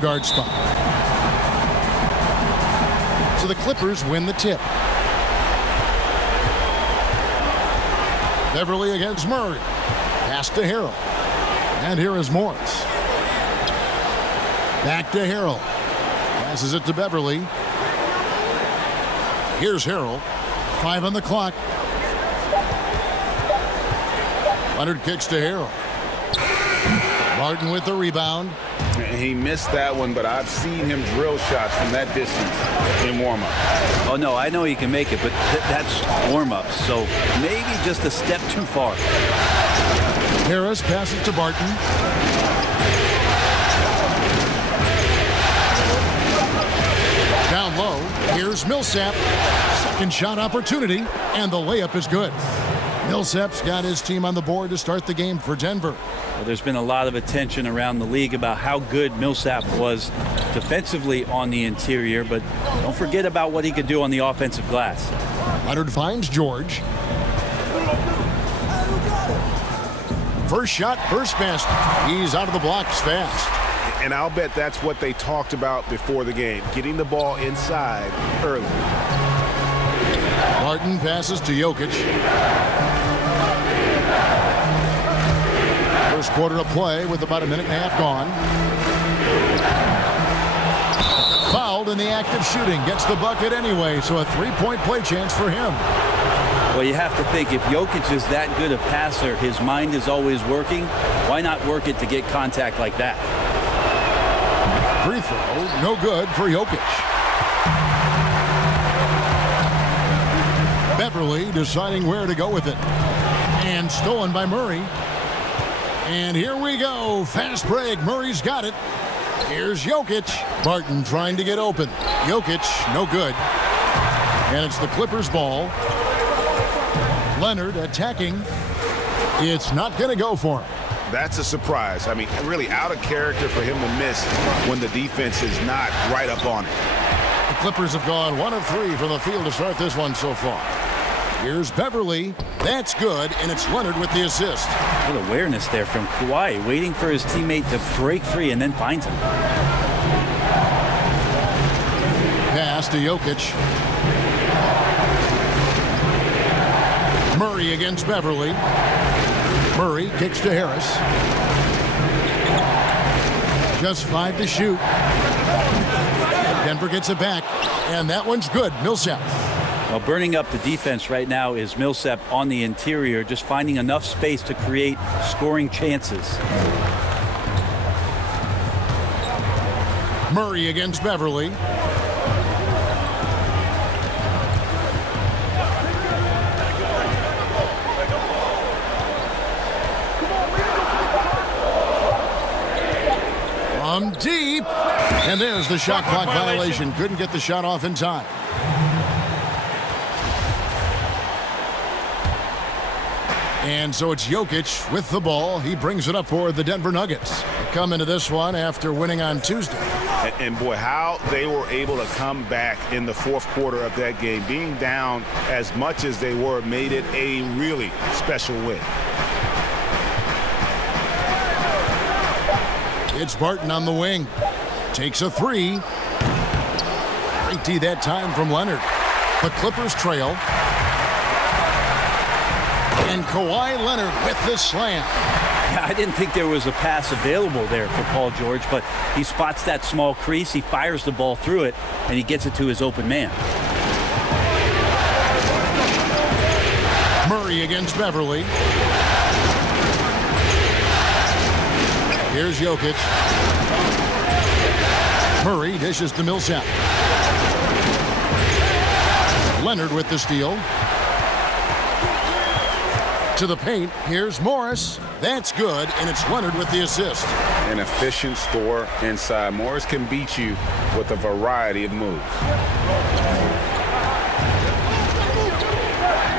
guard spot. So the Clippers win the tip. Beverly against Murray. Pass to Harrell. And here is Morris. Back to Harrell. Passes it to Beverly. Here's Harrell. 5 on the clock. Leonard kicks to Harrell. Martin with the rebound. He missed that one, but I've seen him drill shots from that distance in warm-up. Oh, no, I know he can make it, but that's warm-up, so maybe just a step too far. Harris passes to Barton. Down low, here's Millsap. Second shot opportunity, and the layup is good. Millsap's got his team on the board to start the game for Denver. Well, there's been a lot of attention around the league about how good Millsap was defensively on the interior, but don't forget about what he could do on the offensive glass. Leonard finds George. First shot, first basket. He's out of the blocks fast. And I'll bet that's what they talked about before the game, getting the ball inside early. Martin passes to Jokic. First quarter of play with about a minute and a half gone. Fouled in the act of shooting. Gets the bucket anyway, so a three-point play chance for him. Well, you have to think if Jokic is that good a passer, his mind is always working. Why not work it to get contact like that? Free throw, no good for Jokic. Beverly deciding where to go with it. And stolen by Murray. And here we go. Fast break. Murray's got it. Here's Jokic. Barton trying to get open. Jokic, no good. And it's the Clippers' ball. Leonard attacking. It's not going to go for him. That's a surprise. I mean, really out of character for him to miss when the defense is not right up on it. The Clippers have gone 1 of 3 from the field to start this one so far. Here's Beverly. That's good, and it's Leonard with the assist. Good awareness there from Kawhi, waiting for his teammate to break free and then finds him. Pass to Jokic. Murray against Beverly. Murray kicks to Harris. Just 5 to shoot. Denver gets it back, and that one's good. Millsap. Well, burning up the defense right now is Millsap on the interior, just finding enough space to create scoring chances. Murray against Beverly. From deep. And there's the shot clock violation. Couldn't get the shot off in time. And so it's Jokic with the ball. He brings it up for the Denver Nuggets. They come into this one after winning on Tuesday. And boy, how they were able to come back in the fourth quarter of that game. Being down as much as they were made it a really special win. It's Barton on the wing. Takes a 3. Great D that time from Leonard. The Clippers trail. And Kawhi Leonard with the slam. Yeah, I didn't think there was a pass available there for Paul George, but he spots that small crease, he fires the ball through it, and he gets it to his open man. Murray against Beverly. Here's Jokic. Murray dishes to Millsap. Leonard with the steal. To the paint. Here's Morris. That's good, and it's Leonard with the assist. An efficient scorer inside. Morris can beat you with a variety of moves.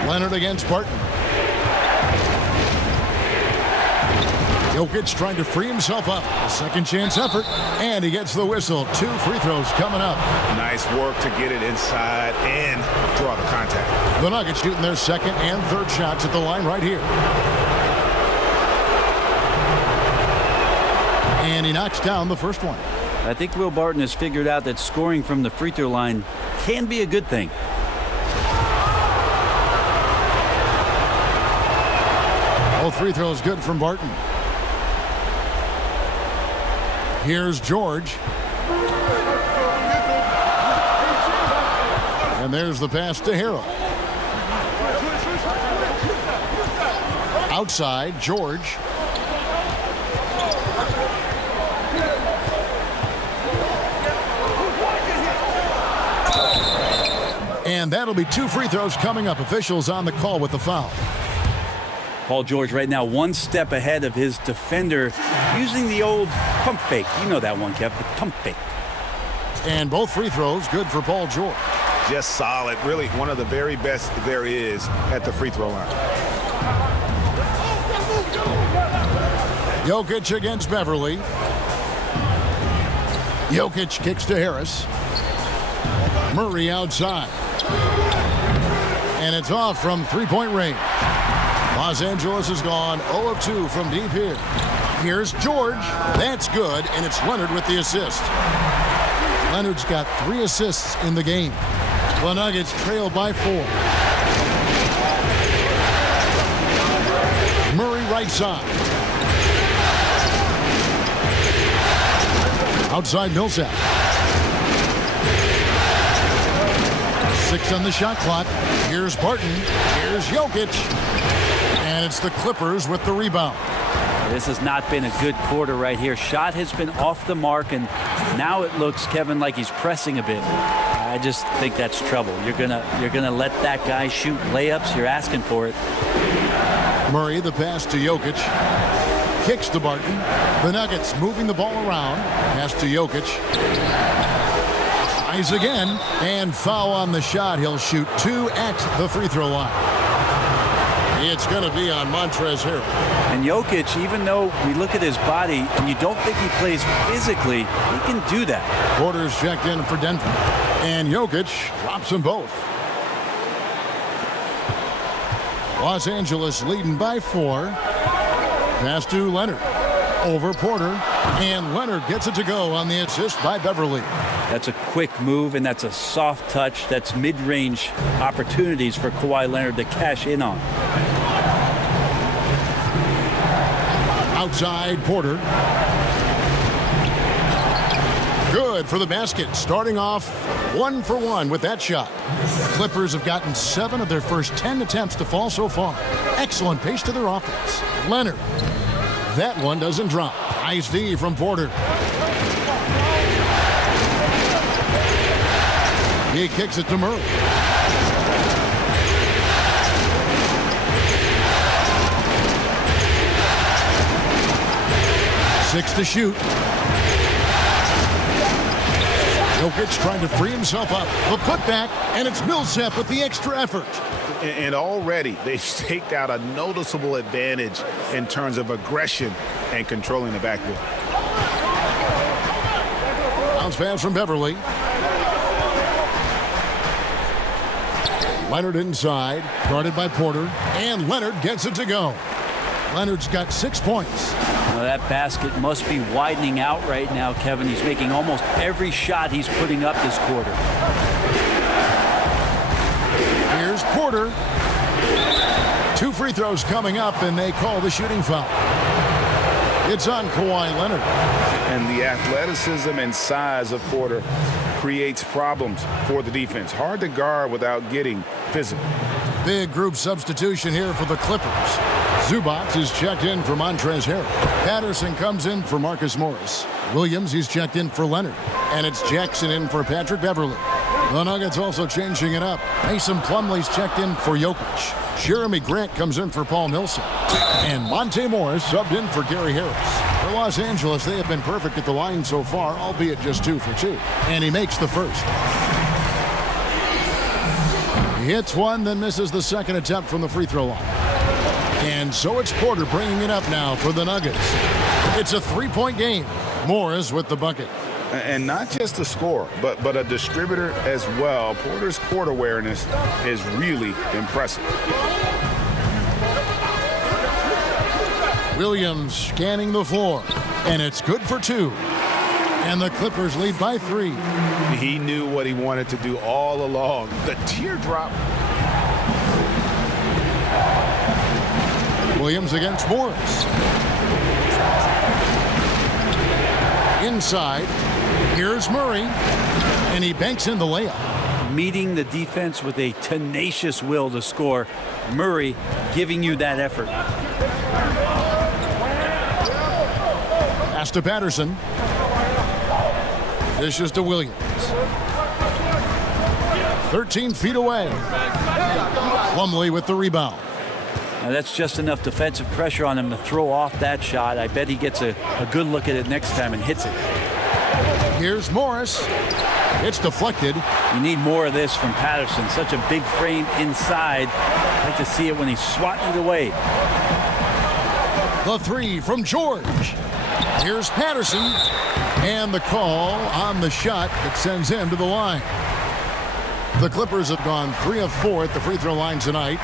Leonard against Barton. Jokic trying to free himself up. A second chance effort, and he gets the whistle. 2 free throws coming up. Nice work to get it inside and draw the contact. The Nuggets shooting their second and third shots at the line right here. And he knocks down the first one. I think Will Barton has figured out that scoring from the free throw line can be a good thing. Both free throws good from Barton. Here's George. And there's the pass to Harrell. Outside, George. And that'll be 2 free throws coming up. Officials on the call with the foul. Paul George right now 1 step ahead of his defender, using the old pump fake. You know that one, Kev, the pump fake. And both free throws good for Paul George. Just solid. Really one of the very best there is at the free throw line. Jokic against Beverly. Jokic kicks to Harris. Murray outside. And it's off from three-point range. Los Angeles has gone 0 of 2 from deep here. Here's George. That's good, and it's Leonard with the assist. Leonard's got 3 assists in the game. The Nuggets trail by 4. Murray right side. Outside Millsap. 6 on the shot clock. Here's Barton. Here's Jokic. And it's the Clippers with the rebound. This has not been a good quarter right here. Shot has been off the mark, and now it looks, Kevin, like he's pressing a bit. I just think that's trouble. You're gonna let that guy shoot layups. You're asking for it. Murray, the pass to Jokic. Kicks to Barton. The Nuggets moving the ball around. Pass to Jokic. Tries again. And foul on the shot. He'll shoot 2 at the free throw line. It's going to be on Montrezl Harrell. And Jokic, even though we look at his body and you don't think he plays physically, he can do that. Porter's checked in for Denver. And Jokic drops them both. Los Angeles leading by 4. Pass to Leonard. Over Porter. And Leonard gets it to go on the assist by Beverly. That's a quick move, and that's a soft touch. That's mid-range opportunities for Kawhi Leonard to cash in on. Outside Porter. Good for the basket. Starting off 1 for 1 with that shot. Clippers have gotten 7 of their first 10 attempts to fall so far. Excellent pace to their offense. Leonard. That one doesn't drop. Nice D from Porter. He kicks it to Murray. Six to shoot. Jokic trying to free himself up. The putback, and it's Millsap with the extra effort. And already they've staked out a noticeable advantage in terms of aggression and controlling the backboard. Bounce pass from Beverly. Leonard inside, guarded by Porter, and Leonard gets it to go. Leonard's got 6 points. Well, that basket must be widening out right now, Kevin. He's making almost every shot he's putting up this quarter. Here's Porter. 2 free throws coming up, and they call the shooting foul. It's on Kawhi Leonard. And the athleticism and size of Porter creates problems for the defense. Hard to guard without getting physical. Big group substitution here for the Clippers. Zubac is checked in for Montrezl Harrell. Patterson comes in for Marcus Morris. Williams, he's checked in for Leonard. And it's Jackson in for Patrick Beverly. The Nuggets also changing it up. Mason Plumlee's checked in for Jokic. Jeremy Grant comes in for Paul Millsap. And Monte Morris subbed in for Gary Harris. For Los Angeles, they have been perfect at the line so far, albeit just 2 for 2. And he makes the first. He hits one, then misses the second attempt from the free throw line. And so it's Porter bringing it up now for the Nuggets. It's a 3-point game. Morris with the bucket. And not just a scorer, but a distributor as well. Porter's court awareness is really impressive. Williams scanning the floor, and it's good for 2. And the Clippers lead by 3. He knew what he wanted to do all along. The teardrop. Williams against Morris. Inside. Here's Murray. And he banks in the layup. Meeting the defense with a tenacious will to score. Murray giving you that effort. Pass to Patterson. This is to Williams. 13 feet away. Plumlee with the rebound. Now that's just enough defensive pressure on him to throw off that shot. I bet he gets a good look at it next time and hits it. Here's Morris. It's deflected. You need more of this from Patterson. Such a big frame inside. I'd like to see it when he's swatting it away. The 3 from George. Here's Patterson. And the call on the shot that sends him to the line. The Clippers have gone 3 of 4 at the free throw line tonight.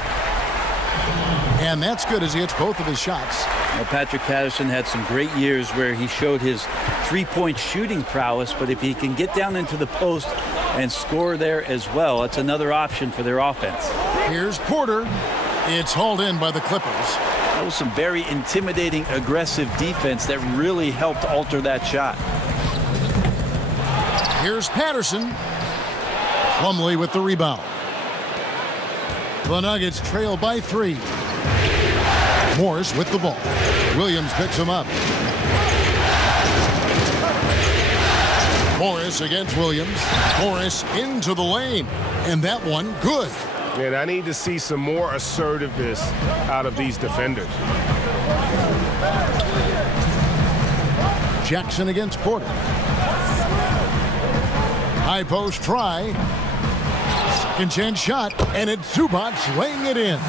And that's good as he hits both of his shots. Well, Patrick Patterson had some great years where he showed his three-point shooting prowess, but if he can get down into the post and score there as well, it's another option for their offense. Here's Porter. It's hauled in by the Clippers. That was some very intimidating, aggressive defense that really helped alter that shot. Here's Patterson. Plumlee with the rebound. The Nuggets trail by 3. Morris with the ball. Williams picks him up. Morris against Williams. Morris into the lane. And that one good. And I need to see some more assertiveness out of these defenders. Jackson against Porter. High post try. Second chance shot. And it's Zubac laying it in.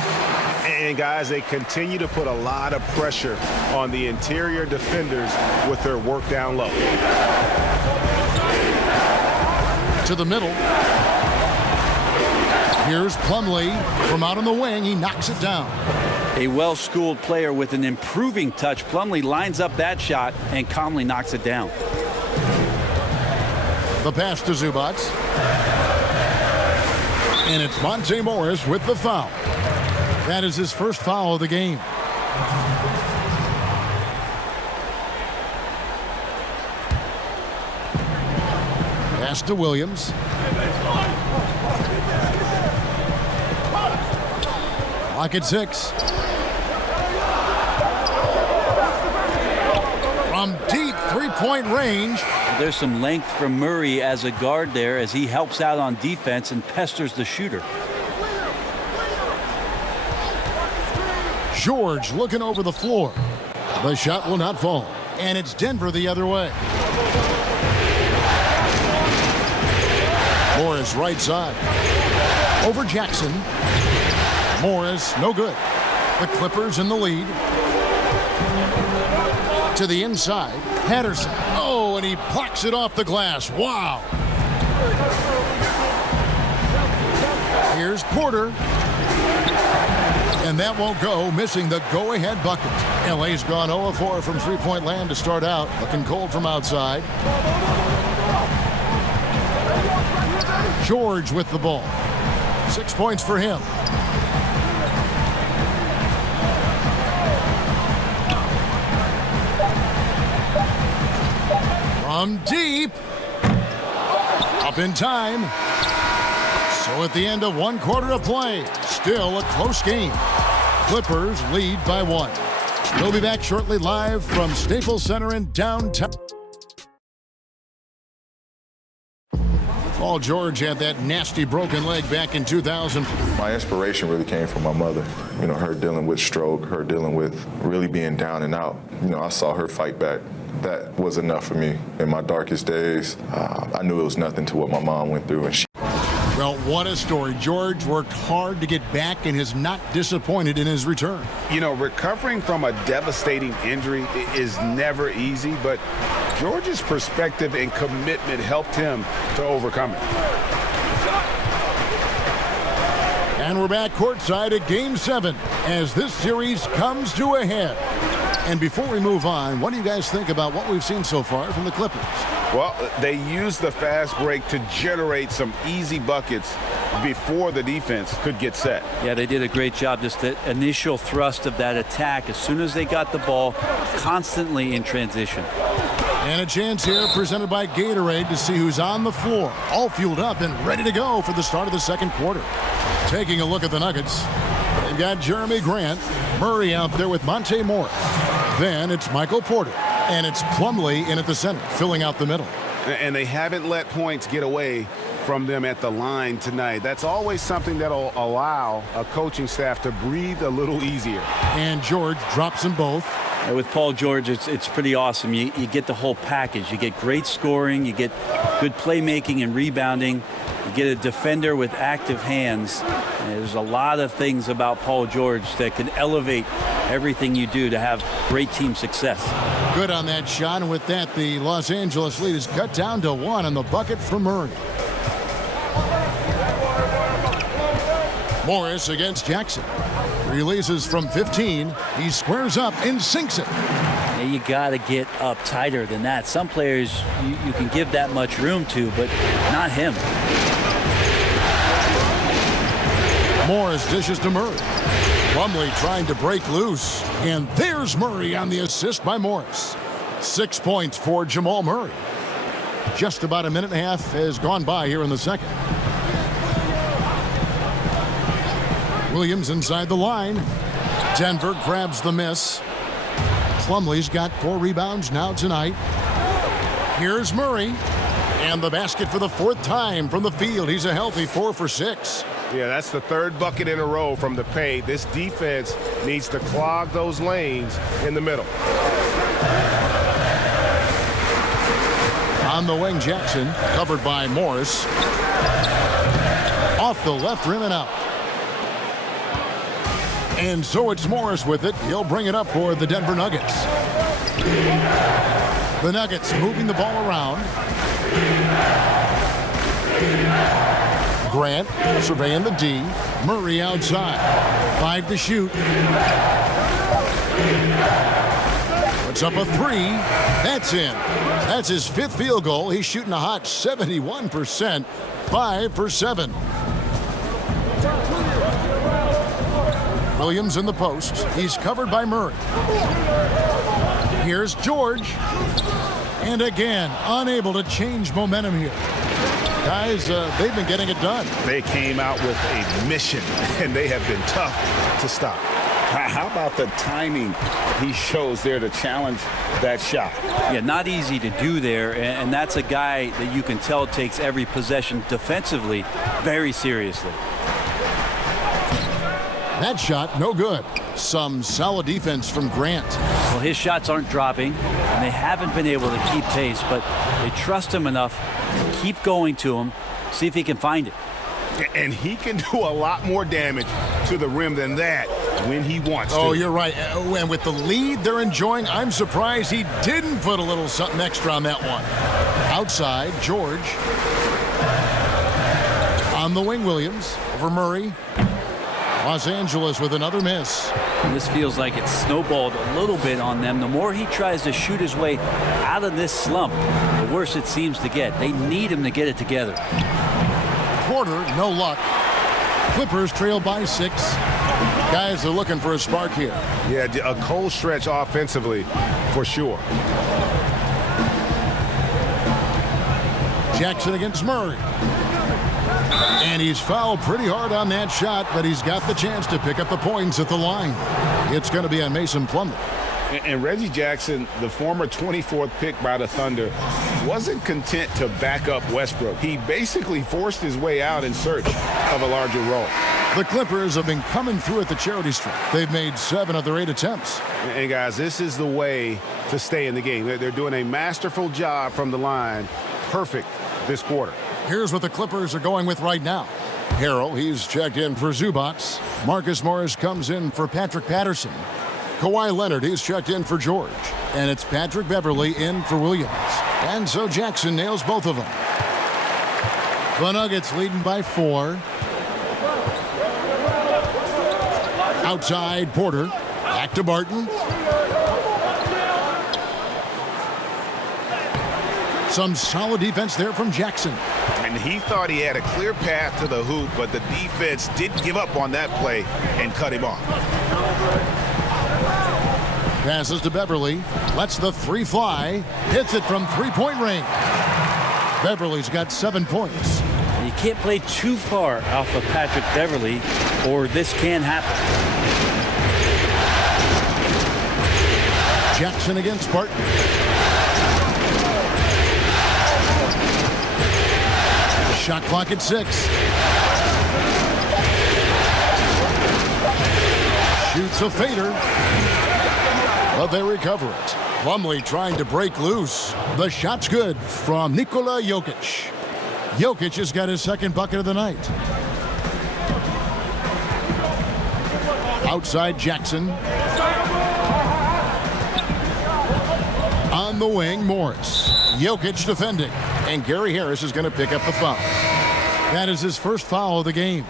And guys, they continue to put a lot of pressure on the interior defenders with their work down low. To the middle. Here's Plumlee from out on the wing. He knocks it down. A well-schooled player with an improving touch. Plumlee lines up that shot and calmly knocks it down. The pass to Zubac. And it's Monte Morris with the foul. That is his first foul of the game. Pass to Williams. Clock at 6. From deep three-point range. There's some length from Murray as a guard there as he helps out on defense and pesters the shooter. George looking over the floor. The shot will not fall. And it's Denver the other way. Morris right side. Over Jackson. Morris no good. The Clippers in the lead. To the inside. Patterson. Oh, and he plucks it off the glass. Wow. Here's Porter. And that won't go, missing the go-ahead bucket. LA's gone 0 of 4 from three-point land to start out. Looking cold from outside. George with the ball. 6 points for him. From deep. Up in time. So at the end of 1 quarter of play, still a close game. Clippers lead by 1. We'll be back shortly live from Staples Center in downtown. Paul George had that nasty broken leg back in 2000. My inspiration really came from my mother. You know, her dealing with stroke, her dealing with really being down and out. You know, I saw her fight back. That was enough for me. In my darkest days, I knew it was nothing to what my mom went through. And Well, what a story. George worked hard to get back and is not disappointed in his return. You know, recovering from a devastating injury is never easy, but George's perspective and commitment helped him to overcome it. And we're back courtside at Game 7 as this series comes to a head. And before we move on, what do you guys think about what we've seen so far from the Clippers? Well, they used the fast break to generate some easy buckets before the defense could get set. Yeah, they did a great job. Just the initial thrust of that attack, as soon as they got the ball, constantly in transition. And a chance here presented by Gatorade to see who's on the floor, all fueled up and ready to go for the start of the second quarter. Taking a look at the Nuggets, they've got Jeremy Grant, Murray out there with Monte Morris. Then it's Michael Porter, and it's Plumlee in at the center, filling out the middle. And they haven't let points get away from them at the line tonight. That's always something that'll allow a coaching staff to breathe a little easier. And George drops them both. With Paul George, it's pretty awesome. You get the whole package. You get great scoring, you get good playmaking and rebounding, you get a defender with active hands. And there's a lot of things about Paul George that can elevate everything you do to have great team success. Good on that shot, and with that, the Los Angeles lead is cut down to 1 on the bucket for Murray. Morris against Jackson. Releases from 15. He squares up and sinks it. Yeah, you got to get up tighter than that. Some players you can give that much room to, but not him. Morris dishes to Murray. Plumlee trying to break loose. And there's Murray on the assist by Morris. 6 points for Jamal Murray. Just about a minute and a half has gone by here in the second. Williams inside the line. Denver grabs the miss. Plumlee's got 4 rebounds now tonight. Here's Murray. And the basket for the 4th time from the field. He's a healthy 4 for 6. Yeah, that's the 3rd bucket in a row from the paint. This defense needs to clog those lanes in the middle. On the wing, Jackson, covered by Morris. Off the left rim and out. And so it's Morris with it. He'll bring it up for the Denver Nuggets. The Nuggets moving the ball around. Grant surveying the D. Murray outside. 5 to shoot. Puts up a 3. That's in. That's his 5th field goal. He's shooting a hot 71%. 5 for 7. Williams in the post. He's covered by Murray. Here's George. And again, unable to change momentum here. Guys, they've been getting it done. They came out with a mission, and they have been tough to stop. How about the timing he shows there to challenge that shot? Yeah, not easy to do there, and that's a guy that you can tell takes every possession defensively very seriously. That shot, no good. Some solid defense from Grant. Well, his shots aren't dropping, and they haven't been able to keep pace, but they trust him enough to keep going to him, see if he can find it. And he can do a lot more damage to the rim than that when he wants to. Oh, you're right. And with the lead they're enjoying, I'm surprised he didn't put a little something extra on that one. Outside, George. On the wing, Williams. Over Murray. Los Angeles with another miss. This feels like it's snowballed a little bit on them. The more he tries to shoot his way out of this slump, the worse it seems to get. They need him to get it together. Porter, no luck. Clippers trail by 6. Guys are looking for a spark here. Yeah, a cold stretch offensively for sure. Jackson against Murray. And he's fouled pretty hard on that shot, but he's got the chance to pick up the points at the line. It's going to be on Mason Plumlee. And Reggie Jackson, the former 24th pick by the Thunder, wasn't content to back up Westbrook. He basically forced his way out in search of a larger role. The Clippers have been coming through at the charity stripe. They've made 7 of their 8 attempts. And guys, this is the way to stay in the game. They're doing a masterful job from the line. Perfect this quarter. Here's what the Clippers are going with right now. Harrell, he's checked in for Zubats. Marcus Morris comes in for Patrick Patterson. Kawhi Leonard, he's checked in for George. And it's Patrick Beverley in for Williams. And so Jackson nails both of them. The Nuggets leading by 4. Outside, Porter. Back to Barton. Some solid defense there from Jackson. And he thought he had a clear path to the hoop, but the defense didn't give up on that play and cut him off. Passes to Beverly. Lets the three fly. Hits it from three-point range. Beverly's got 7 points. You can't play too far off of Patrick Beverly, or this can happen. Jackson against Barton. Shot clock at 6. Shoots a fader, but they recover it. Plumlee trying to break loose. The shot's good from Nikola Jokic. Jokic has got his second bucket of the night. Outside Jackson. On the wing, Morris. Jokic defending. And Gary Harris is going to pick up the foul. That is his first foul of the game.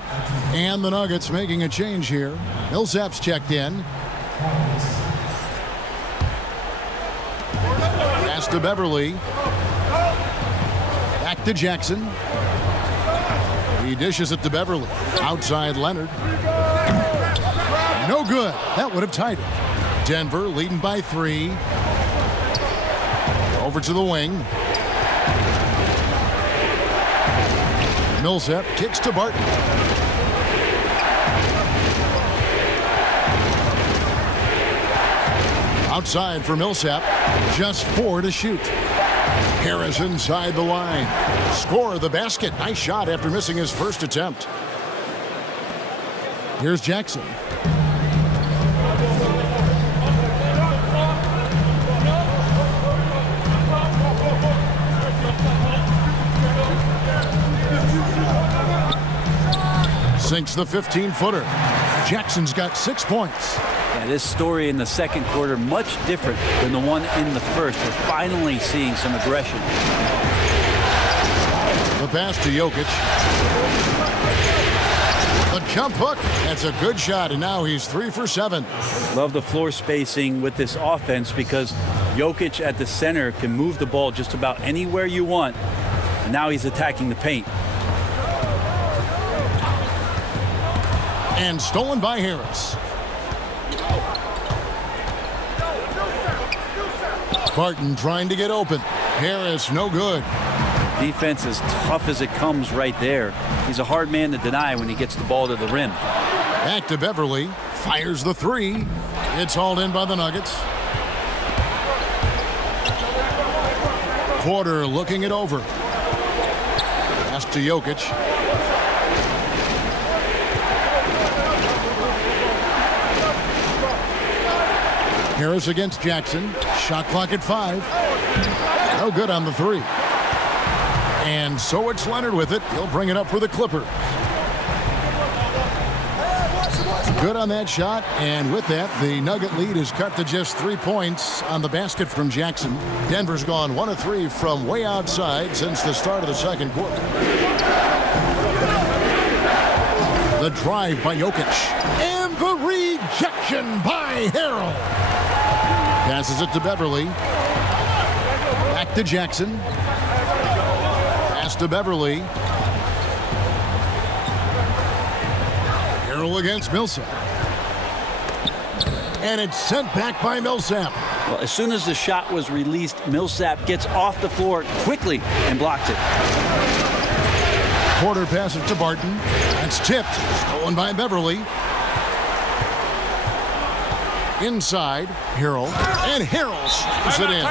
And the Nuggets making a change here. Millsap's checked in. Pass to Beverly. Back to Jackson. He dishes it to Beverly. Outside Leonard. No good. That would have tied it. Denver leading by 3. Over to the wing. Millsap kicks to Barton. Outside for Millsap. Just 4 to shoot. Harris inside the line. Score the basket. Nice shot after missing his first attempt. Here's Jackson. Sinks the 15-footer. Jackson's got 6 points. Yeah, this story in the second quarter much different than the one in the first. We're finally seeing some aggression. The pass to Jokic. The jump hook. That's a good shot, and now he's 3 for 7. Love the floor spacing with this offense because Jokic at the center can move the ball just about anywhere you want. And now he's attacking the paint. And stolen by Harris. Barton trying to get open. Harris, no good. Defense as tough as it comes right there. He's a hard man to deny when he gets the ball to the rim. Back to Beverly. Fires the 3. It's hauled in by the Nuggets. Porter looking it over. Pass to Jokic. Harris against Jackson. Shot clock at 5. No good on the 3. And so it's Leonard with it. He'll bring it up for the Clippers. Good on that shot. And with that, the Nugget lead is cut to just 3 points on the basket from Jackson. Denver's gone 1 of 3 from way outside since the start of the second quarter. The drive by Jokic. And the rejection by Harrell. Passes it to Beverly. Back to Jackson. Pass to Beverly. Harrell against Millsap. And it's sent back by Millsap. Well, as soon as the shot was released, Millsap gets off the floor quickly and blocked it. Porter passes to Barton. That's tipped. Stolen by Beverly. Inside, Harrell. And Harrell slams it in.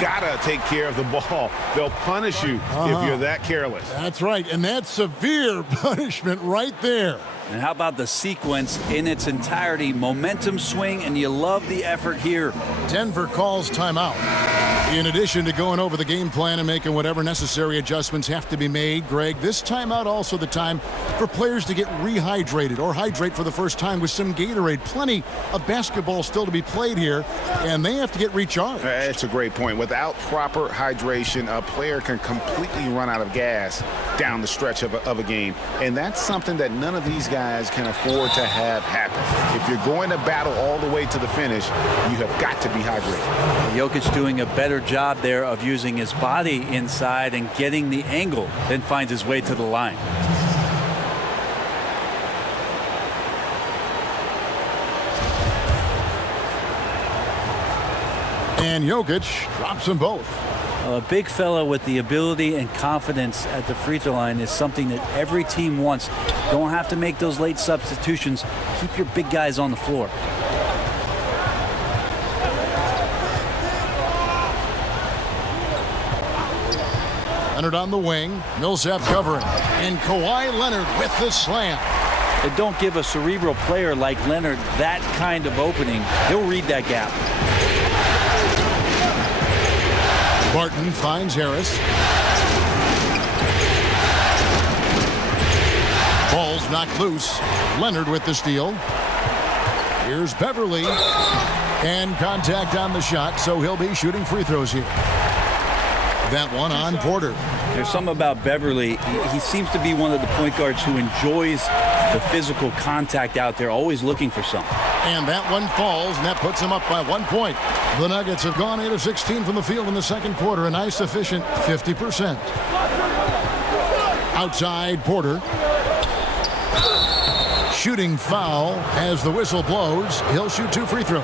Gotta take care of the ball. They'll punish you if you're that careless. That's right, and that's severe punishment right there. And how about the sequence in its entirety? Momentum swing, and you love the effort here. Denver calls timeout. In addition to going over the game plan and making whatever necessary adjustments have to be made, Greg, this timeout also the time for players to get rehydrated or hydrate for the first time with some Gatorade. Plenty of basketball still to be played here, and they have to get recharged. That's a great point. Without proper hydration, a player can completely run out of gas down the stretch of a game, and that's something that none of these guys can afford to have happen. If you're going to battle all the way to the finish, you have got to be hydrated. Jokic doing a better better job there of using his body inside and getting the angle, then finds his way to the line. And Jokic drops them both. A big fella with the ability and confidence at the free throw line is something that every team wants. Don't have to make those late substitutions. Keep your big guys on the floor. Leonard on the wing. Millsap covering. And Kawhi Leonard with the slam. And don't give a cerebral player like Leonard that kind of opening. He'll read that gap. Barton finds Harris. Ball's knocked loose. Leonard with the steal. Here's Beverly. And contact on the shot, so he'll be shooting free throws here. That one on Porter. There's something about Beverly. He seems to be one of the point guards who enjoys the physical contact out there, always looking for something. And that one falls, and that puts him up by 1 point. The Nuggets have gone 8 of 16 from the field in the second quarter, a nice efficient 50%. Outside Porter. Shooting foul as the whistle blows. He'll shoot 2 free throws.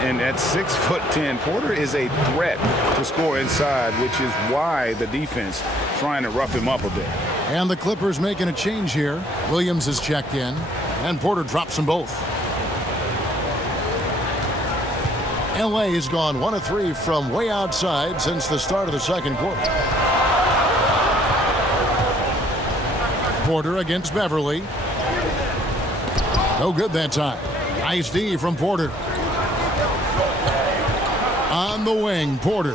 And at 6'10", Porter is a threat to score inside, which is why the defense trying to rough him up a bit. And the Clippers making a change here. Williams is checked in, and Porter drops them both. LA has gone 1 of 3 from way outside since the start of the second quarter. Porter against Beverly. No good that time. Nice D from Porter. On the wing, Porter.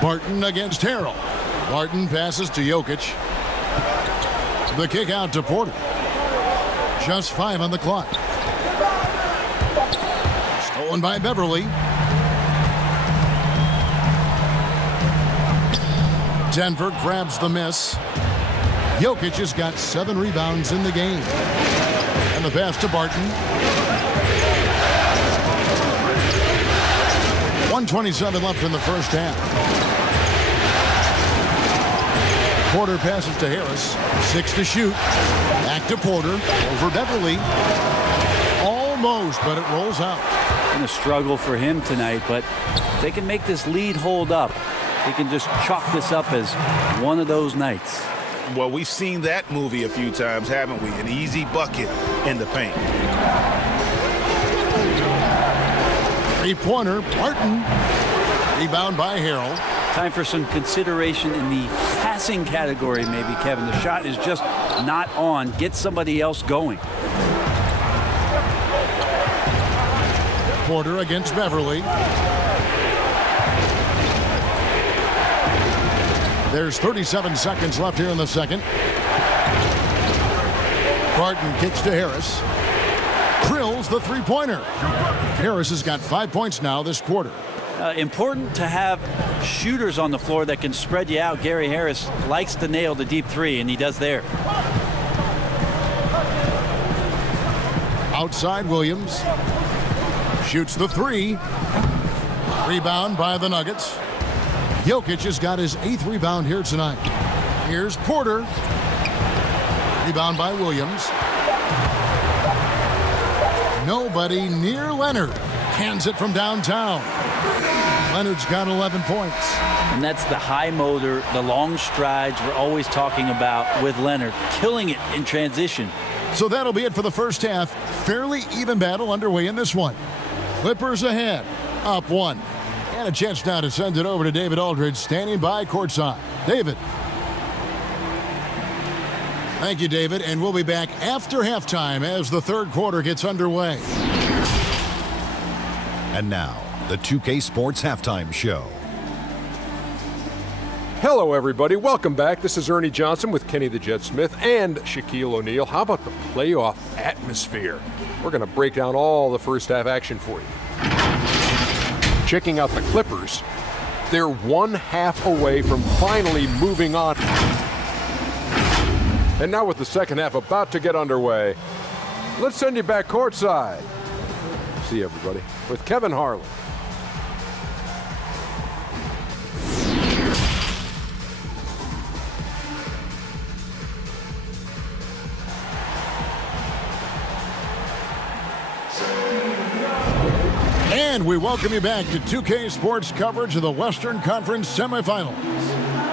Barton against Harrell. Barton passes to Jokic. The kick out to Porter. Just 5 on the clock. Stolen by Beverly. Denver grabs the miss. Jokic has got 7 rebounds in the game. And the pass to Barton. 1:27 left in the first half. Porter passes to Harris. 6 to shoot. Back to Porter. Over Beverly. Almost, but it rolls out. Been a struggle for him tonight, but if they can make this lead hold up, they can just chalk this up as one of those nights. Well, we've seen that movie a few times, haven't we? An easy bucket in the paint. Three-pointer, Barton. Rebound by Harrell. Time for some consideration in the passing category, maybe, Kevin. The shot is just not on. Get somebody else going. Porter against Beverly. There's 37 seconds left here in the second. Barton kicks to Harris. Drills the three-pointer. Harris has got 5 points now this quarter. Important to have shooters on the floor that can spread you out. Gary Harris likes to nail the deep three, and he does there. Outside Williams. Shoots the 3. Rebound by the Nuggets. Jokic has got his 8th rebound here tonight. Here's Porter. Rebound by Williams. Nobody near Leonard. Hands it from downtown. Leonard's got 11 points. And that's the high motor, the long strides we're always talking about with Leonard. Killing it in transition. So that'll be it for the first half. Fairly even battle underway in this one. Clippers ahead, up 1. And a chance now to send it over to David Aldridge, standing by courtside. David. Thank you, David. And we'll be back after halftime as the third quarter gets underway. And now, the 2K Sports Halftime Show. Hello, everybody. Welcome back. This is Ernie Johnson with Kenny the Jet Smith and Shaquille O'Neal. How about the playoff atmosphere? We're going to break down all the first half action for you. Checking out the Clippers, they're 1 half away from finally moving on. And now with the second half about to get underway, let's send you back courtside. See you, everybody. With Kevin Harlan. And we welcome you back to 2K Sports coverage of the Western Conference semifinals.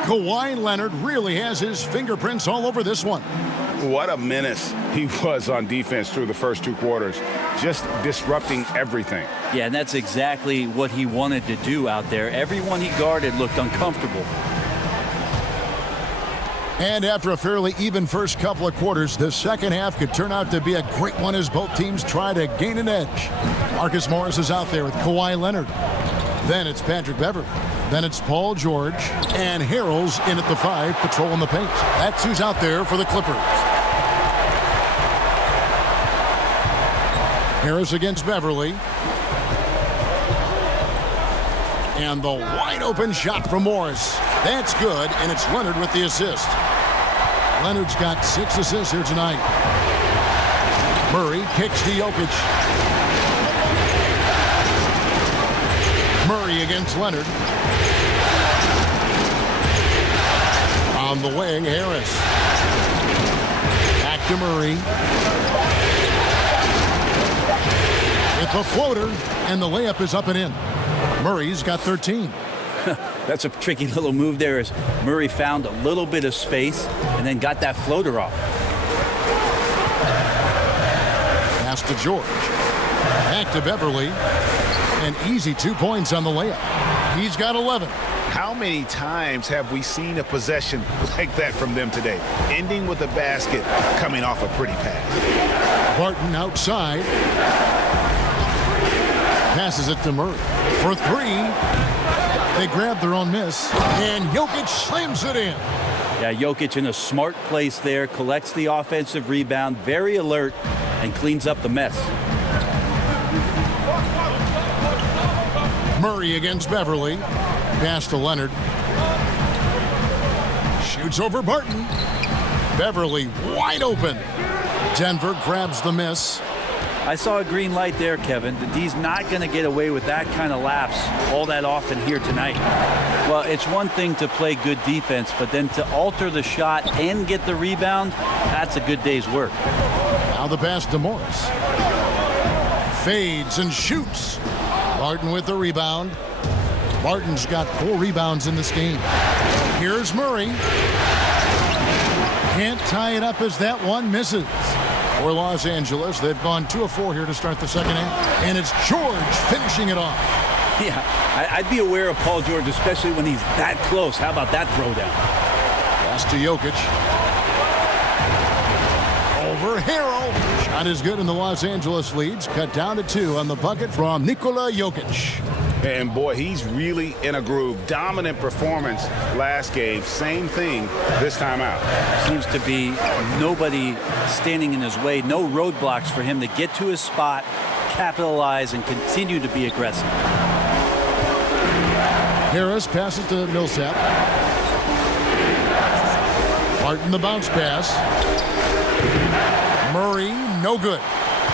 Kawhi Leonard really has his fingerprints all over this one. What a menace he was on defense through the first 2 quarters, just disrupting everything. Yeah, and that's exactly what he wanted to do out there. Everyone he guarded looked uncomfortable. And after a fairly even first couple of quarters, the second half could turn out to be a great one as both teams try to gain an edge. Marcus Morris is out there with Kawhi Leonard. Then it's Patrick Beverley. Then it's Paul George. And Harrell's in at the 5, patrolling the paint. That's who's out there for the Clippers. Harris against Beverley. And the wide open shot from Morris. That's good, and it's Leonard with the assist. Leonard's got 6 assists here tonight. Murray kicks to Jokic. Murray against Leonard. On the wing, Harris. Back to Murray. It's a floater, and the layup is up and in. Murray's got 13. That's a tricky little move there as Murray found a little bit of space and then got that floater off. Pass to George. Back to Beverley. An easy 2 points on the layup. He's got 11. How many times have we seen a possession like that from them today, ending with a basket coming off a pretty pass? Barton outside. Passes it to Murray. For 3. They grab their own miss. And Jokic slams it in. Yeah, Jokic in a smart place there, collects the offensive rebound, very alert, and cleans up the mess. Murray against Beverley. Pass to Leonard. Shoots over Barton. Beverley wide open. Denver grabs the miss. I saw a green light there, Kevin. The D's not going to get away with that kind of lapse all that often here tonight. Well, it's one thing to play good defense, but then to alter the shot and get the rebound, that's a good day's work. Now the pass to Morris. Fades and shoots. Barton with the rebound. Barton's got 4 rebounds in this game. Here's Murray. Can't tie it up as that one misses. For Los Angeles, they've gone 2 of 4 here to start the second half. And it's George finishing it off. Yeah, I'd be aware of Paul George, especially when he's that close. How about that throwdown? Pass to Jokic. Over Harrell. Shot is good, and the Los Angeles leads cut down to 2 on the bucket from Nikola Jokic. And boy, he's really in a groove. Dominant performance last game. Same thing this time out. Seems to be nobody standing in his way. No roadblocks for him to get to his spot, capitalize, and continue to be aggressive. Harris passes to Millsap. Barton the bounce pass. Murray, no good.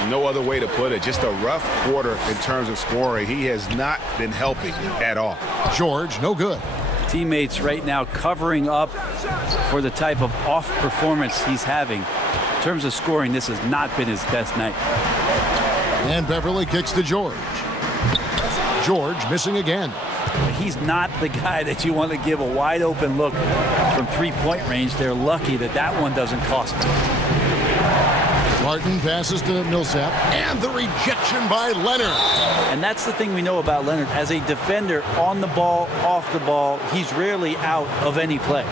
No other way to put it. Just a rough quarter in terms of scoring. He has not been helping at all. George, no good. Teammates right now covering up for the type of off performance he's having. In terms of scoring, this has not been his best night. And Beverley kicks to George. George missing again. He's not the guy that you want to give a wide open look from 3-point range. They're lucky that that one doesn't cost them. Barton passes to Millsap, and the rejection by Leonard. And that's the thing we know about Leonard. As a defender, on the ball, off the ball, he's rarely out of any play.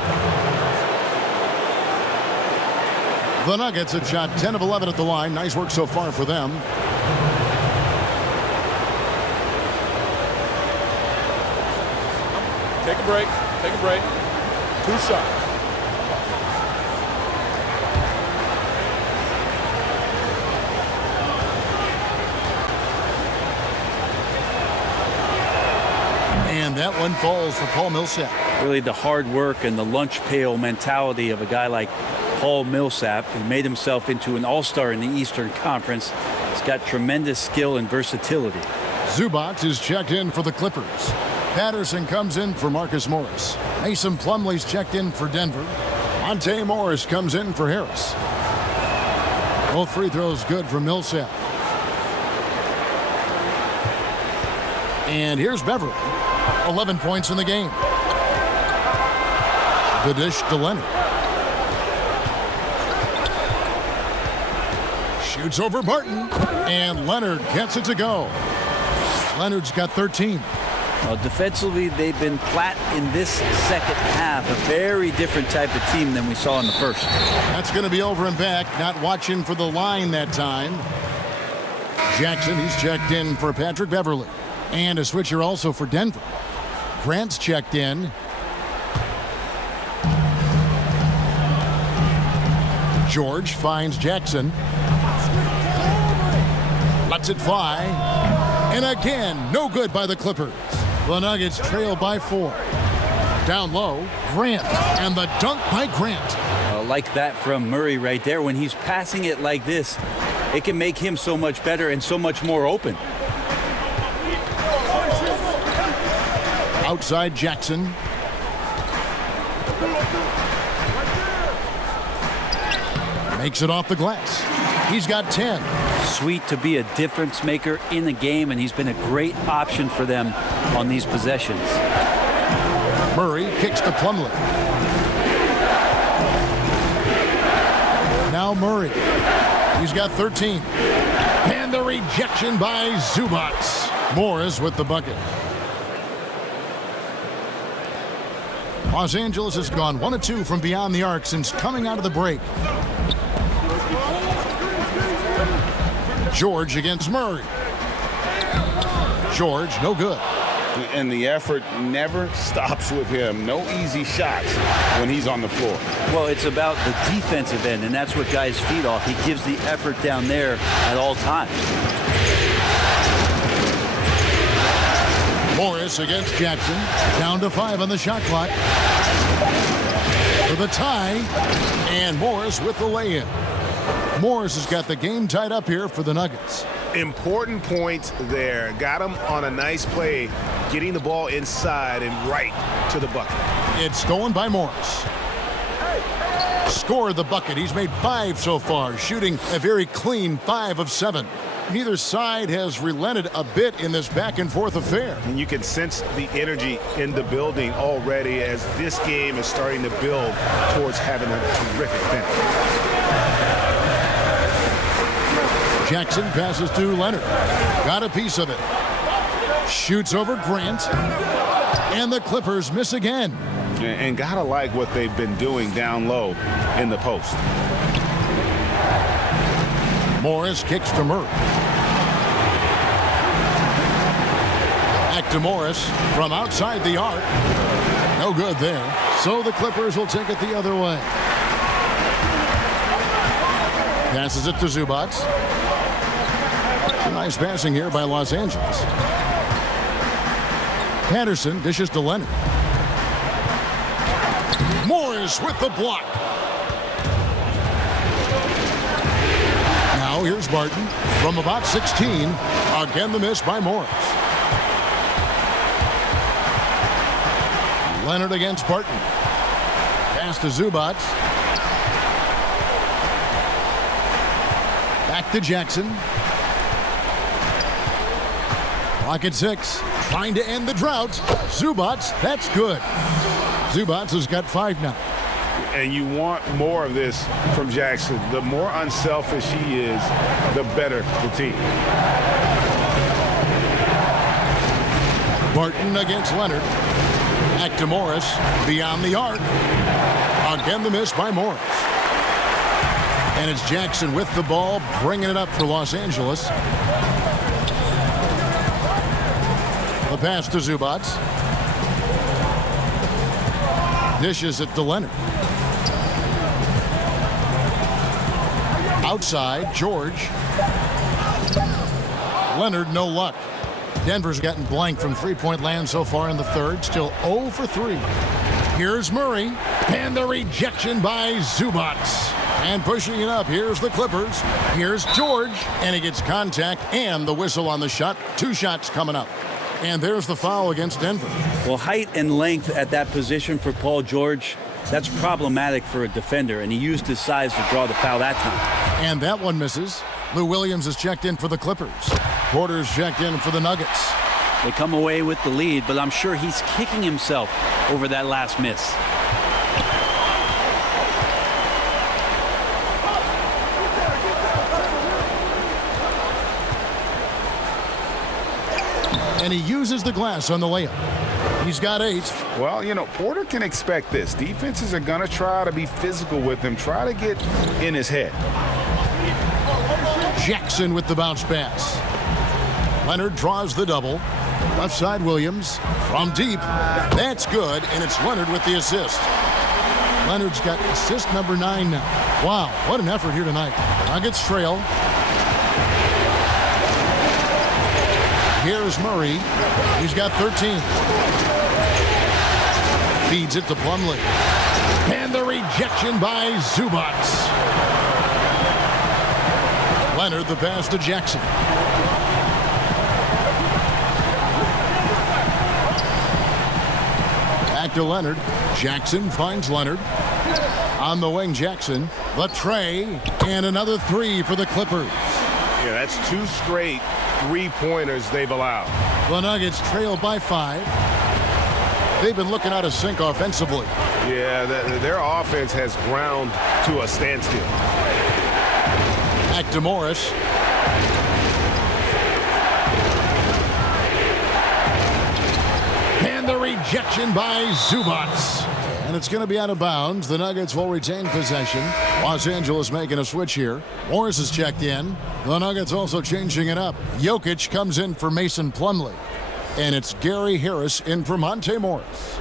The Nuggets have shot 10 of 11 at the line. Nice work so far for them. Take a break. Take a break. 2 shots. And that one falls for Paul Millsap. Really the hard work and the lunch pail mentality of a guy like Paul Millsap, who made himself into an all-star in the Eastern Conference. He's got tremendous skill and versatility. Zubac is checked in for the Clippers. Patterson comes in for Marcus Morris. Mason Plumlee's checked in for Denver. Monte Morris comes in for Harris. Both free throws good for Millsap. And here's Beverly. 11 points in the game. The dish to Leonard. Shoots over Barton. And Leonard gets it to go. Leonard's got 13. Well, defensively, they've been flat in this second half. A very different type of team than we saw in the first. That's going to be over and back. Not watching for the line that time. Jackson, he's checked in for Patrick Beverly. And a switcher also for Denver. Grant's checked in. George finds Jackson. Lets it fly. And again, no good by the Clippers. The Nuggets trail by 4. Down low, Grant. And the dunk by Grant. Like that from Murray right there. When he's passing it like this, it can make him so much better and so much more open. Outside Jackson. Makes it off the glass. He's got 10. Sweet to be a difference maker in the game, and he's been a great option for them on these possessions. Murray kicks to Plumlee. Now Murray. He's got 13. And the rejection by Zubac. Morris with the bucket. Los Angeles has gone 1 of 2 from beyond the arc since coming out of the break. George against Murray. George, no good. And the effort never stops with him. No easy shots when he's on the floor. Well, it's about the defensive end, and that's what guys feed off. He gives the effort down there at all times. Morris against Jackson. Down to 5 on the shot clock. For the tie. And Morris with the lay-in. Morris has got the game tied up here for the Nuggets. Important points there. Got him on a nice play, getting the ball inside and right to the bucket. It's stolen by Morris. Scored the bucket. He's made 5 so far, shooting a very clean 5 of 7. Neither side has relented a bit in this back-and-forth affair. And you can sense the energy in the building already as this game is starting to build towards having a terrific finish. Jackson passes to Leonard. Got a piece of it. Shoots over Grant. And the Clippers miss again. And gotta like what they've been doing down low in the post. Morris kicks to Murray. Back to Morris from outside the arc. No good there. So the Clippers will take it the other way. Passes it to Zubac. Nice passing here by Los Angeles. Patterson dishes to Leonard. Morris with the block. Now here's Barton from about 16. Again the miss by Morris. Leonard against Barton. Pass to Zubac. Back to Jackson. Clock at 6. Trying to end the drought. Zubac, that's good. Zubac has got 5 now. And you want more of this from Jackson. The more unselfish he is, the better the team. Barton against Leonard. Back to Morris. Beyond the arc. Again the miss by Morris. And it's Jackson with the ball, bringing it up for Los Angeles. The pass to Zubac. Dishes it to Leonard. Outside, George. Leonard, no luck. Denver's gotten blank from three-point land so far in the third. Still 0 for 3. Here's Murray. And the rejection by Zubac. And pushing it up, here's the Clippers. Here's George. And he gets contact and the whistle on the shot. 2 shots coming up. And there's the foul against Denver. Well, height and length at that position for Paul George, that's problematic for a defender, and he used his size to draw the foul that time. And that one misses. Lou Williams is checked in for the Clippers. Porter's checked in for the Nuggets. They come away with the lead, but I'm sure he's kicking himself over that last miss. And he uses the glass on the layup. He's got 8. Well, you know, Porter can expect this. Defenses are going to try to be physical with him, try to get in his head. Jackson with the bounce pass. Leonard draws the double. Left side Williams from deep. That's good, and it's Leonard with the assist. Leonard's got assist number 9 now. Wow, what an effort here tonight. Nuggets trail. Here's Murray. He's got 13. Feeds it to Plumlee. And the rejection by Zubac. Leonard the pass to Jackson. Back to Leonard. Jackson finds Leonard. On the wing, Jackson. The tray. And another 3 for the Clippers. Yeah, that's 2 straight three-pointers they've allowed. The Nuggets trail by 5. They've been looking out of sync offensively. Yeah, their offense has ground to a standstill. Back to Morris. And the rejection by Zubac. And it's going to be out of bounds. The Nuggets will retain possession. Los Angeles making a switch here. Morris is checked in. The Nuggets also changing it up. Jokic comes in for Mason Plumlee. And it's Gary Harris in for Monte Morris.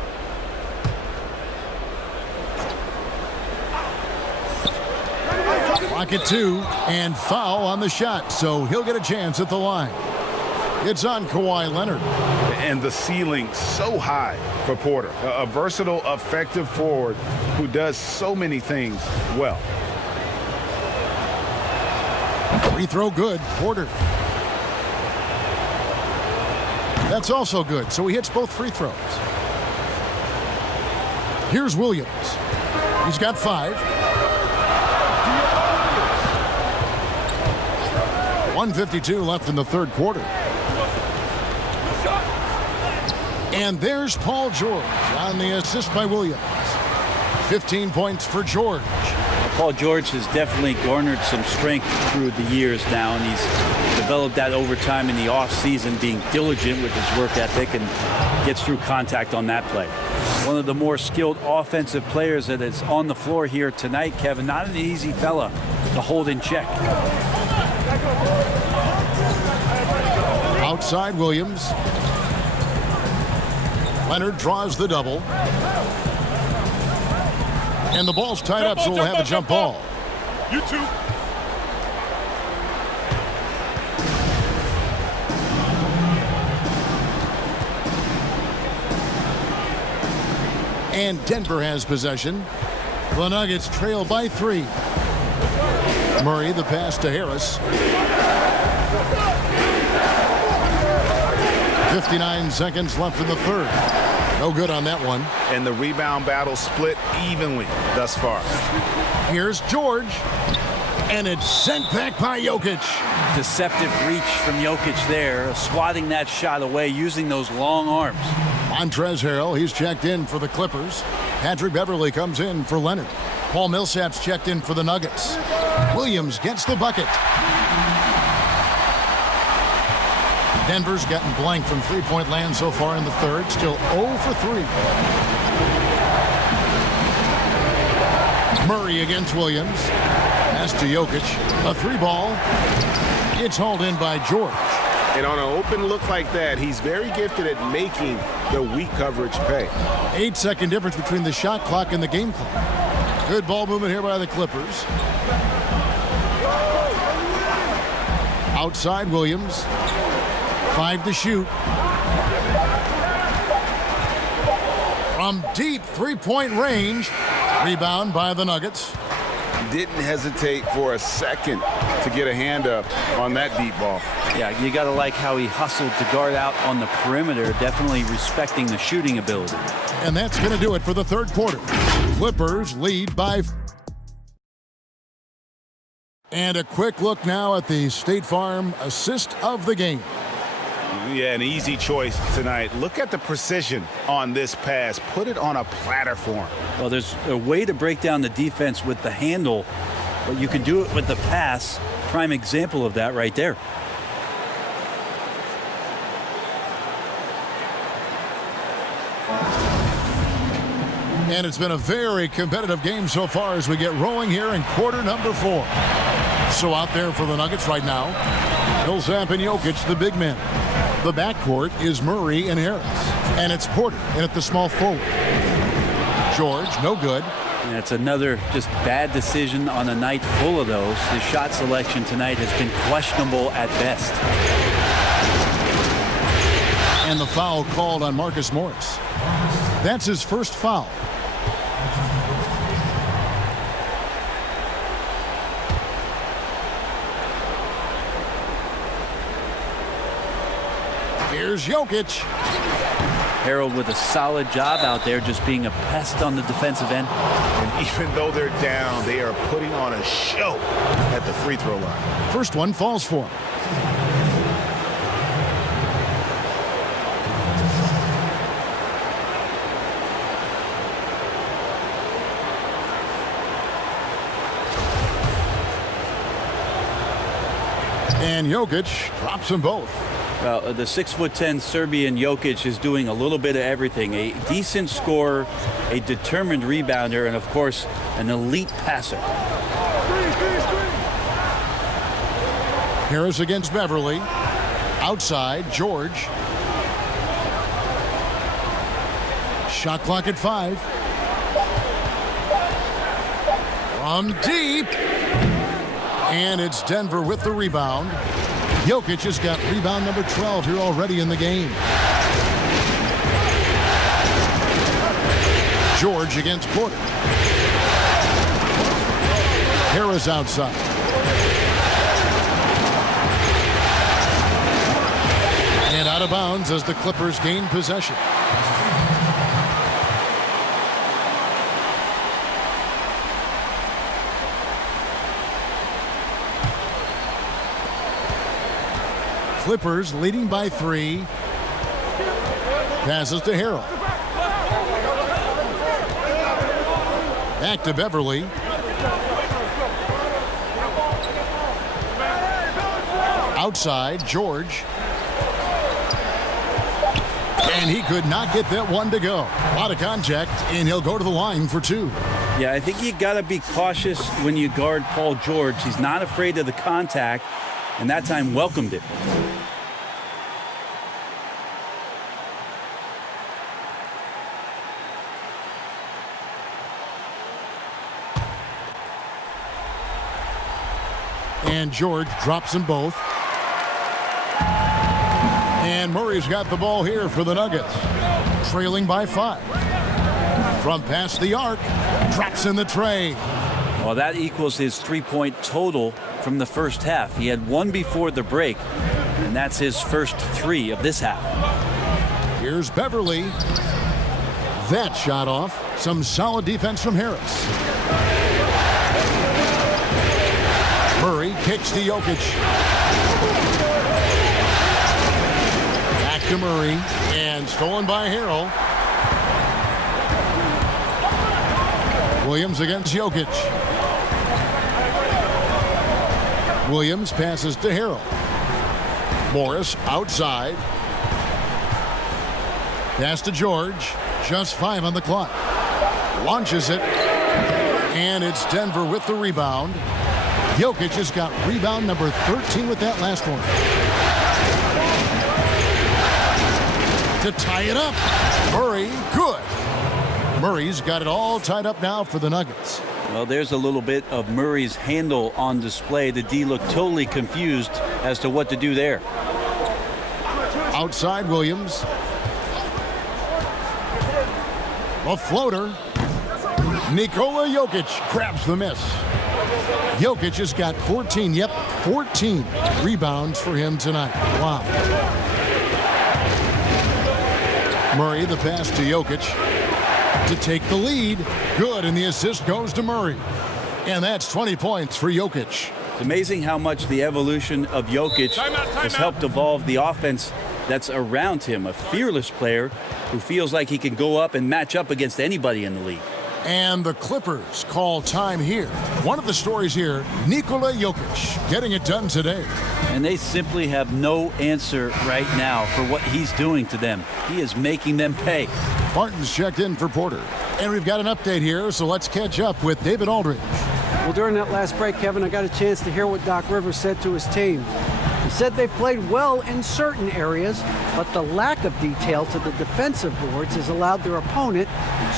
Clock at 2 and foul on the shot. So he'll get a chance at the line. It's on Kawhi Leonard. And the ceiling so high for Porter. A versatile, effective forward who does so many things well. Free throw good. Porter. That's also good. So he hits both free throws. Here's Williams. He's got 5. 1:52 left in the third quarter. And there's Paul George on the assist by Williams. 15 points for George. Paul George has definitely garnered some strength through the years now, and he's developed that over time in the offseason, being diligent with his work ethic and gets through contact on that play. One of the more skilled offensive players that is on the floor here tonight, Kevin. Not an easy fella to hold in check. Outside Williams. Leonard draws the double. And the ball's tied up, so we'll have a jump ball. You too. And Denver has possession. The Nuggets trail by 3. Murray the pass to Harris. 59 seconds left in the third. No good on that one. And the rebound battle split evenly thus far. Here's George. And it's sent back by Jokic. Deceptive reach from Jokic there, swatting that shot away using those long arms. Montrezl Harrell, he's checked in for the Clippers. Patrick Beverly comes in for Leonard. Paul Millsap's checked in for the Nuggets. Williams gets the bucket. Denver's gotten blank from three-point land so far in the third. Still 0 for 3. Murray against Williams. Pass to Jokic. A 3-ball. It's hauled in by George. And on an open look like that, he's very gifted at making the weak coverage pay. 8-second difference between the shot clock and the game clock. Good ball movement here by the Clippers. Outside Williams. 5 to shoot. From deep three-point range. Rebound by the Nuggets. Didn't hesitate for a second to get a hand up on that deep ball. Yeah, you got to like how he hustled to guard out on the perimeter, definitely respecting the shooting ability. And that's going to do it for the third quarter. Clippers lead by. And a quick look now at the State Farm assist of the game. Yeah, an easy choice tonight. Look at the precision on this pass. Put it on a platter form. Well, there's a way to break down the defense with the handle, but you can do it with the pass. Prime example of that right there. And it's been a very competitive game so far as we get rolling here in quarter number 4. So out there for the Nuggets right now, Millsap and Jokic, the big men. The backcourt is Murray and Harris. And it's Porter in at the small forward. George, no good. And it's another just bad decision on a night full of those. His shot selection tonight has been questionable at best. And the foul called on Marcus Morris. That's his first foul. Here's Jokic. Harold with a solid job out there, just being a pest on the defensive end. And even though they're down, they are putting on a show at the free throw line. First one falls for him. And Jokic drops them both. Well, the 6'10" Serbian Jokic is doing a little bit of everything. A decent scorer, a determined rebounder, and of course, an elite passer. Harris against Beverly. Outside, George. Shot clock at 5. From deep. And it's Denver with the rebound. Jokic has got rebound number 12 here already in the game. George against Porter. Harris outside. And out of bounds as the Clippers gain possession. Clippers leading by 3. Passes to Harrell. Back to Beverly. Outside, George. And he could not get that one to go. A lot of contact, and he'll go to the line for 2. Yeah, I think you got to be cautious when you guard Paul George. He's not afraid of the contact, and that time welcomed it. And George drops them both. And Murray's got the ball here for the Nuggets. Trailing by 5. From past the arc, drops in the tray. Well, that equals his three-point total from the first half. He had one before the break, and that's his first 3 of this half. Here's Beverly. That shot off. Some solid defense from Harris. Murray kicks to Jokic. Back to Murray. And stolen by Harrell. Williams against Jokic. Williams passes to Harrell. Morris outside. Pass to George. Just 5 on the clock. Launches it. And it's Denver with the rebound. Jokic has got rebound number 13 with that last one. To tie it up. Murray, good. Murray's got it all tied up now for the Nuggets. Well, there's a little bit of Murray's handle on display. The D looked totally confused as to what to do there. Outside Williams. A floater. Nikola Jokic grabs the miss. Jokic has got 14 rebounds for him tonight. Wow. Murray, the pass to Jokic to take the lead. Good, and the assist goes to Murray. And that's 20 points for Jokic. It's amazing how much the evolution of Jokic has helped evolve the offense that's around him. A fearless player who feels like he can go up and match up against anybody in the league. And the Clippers call time here. One of the stories here, Nikola Jokic getting it done today. And they simply have no answer right now for what he's doing to them. He is making them pay. Barton's checked in for Porter. And we've got an update here, so let's catch up with David Aldridge. Well, during that last break, Kevin, I got a chance to hear what Doc Rivers said to his team. He said they've played well in certain areas, but the lack of detail to the defensive boards has allowed their opponent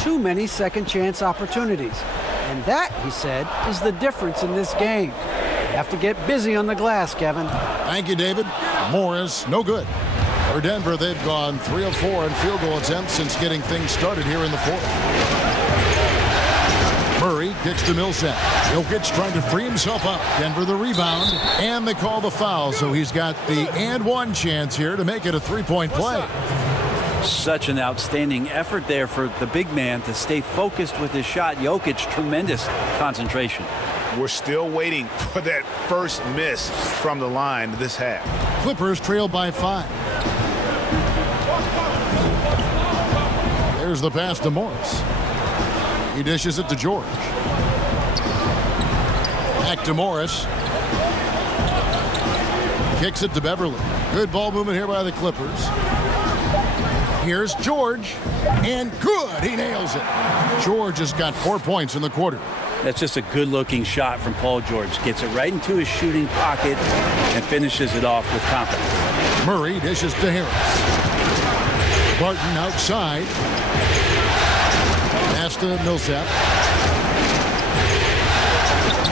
too many second-chance opportunities. And that, he said, is the difference in this game. You have to get busy on the glass, Kevin. Thank you, David. Morris, no good. For Denver, they've gone 3 of 4 in field goal attempts since getting things started here in the fourth. Murray kicks to Millsap. Jokic trying to free himself up. Denver the rebound, and they call the foul, so he's got the and one chance here to make it a three-point play. Such an outstanding effort there for the big man to stay focused with his shot. Jokic, tremendous concentration. We're still waiting for that first miss from the line this half. Clippers trail by 5. There's the pass to Morris. He dishes it to George. Back to Morris. Kicks it to Beverly. Good ball movement here by the Clippers. Here's George. And good. He nails it. George has got 4 points in the quarter. That's just a good-looking shot from Paul George. Gets it right into his shooting pocket and finishes it off with confidence. Murray dishes to Harris. Barton outside. Pass to Millsap.